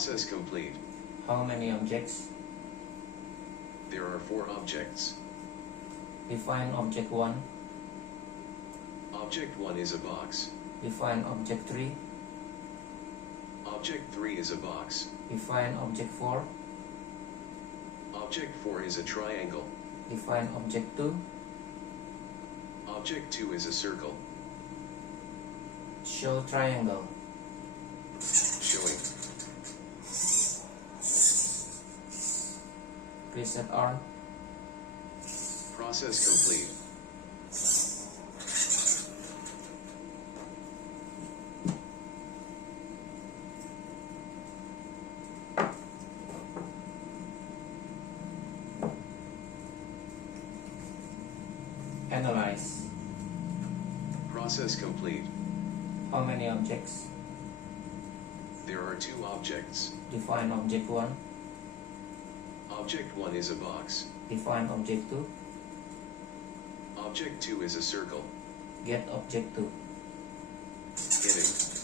Process complete. How many objects? There are 4 objects. Define object 1. Object 1 is a box. Define object 3. Object 3 is a box. Define object 4. Object 4 is a triangle. Define object 2. Object 2 is a circle. Show triangle. Showing. Reset arm. Process complete. Analyze. Process complete. How many objects? There are 2 objects. Define object 1. Object 1 is a box. Define object 2. Object 2 is a circle. Get object 2. Getting.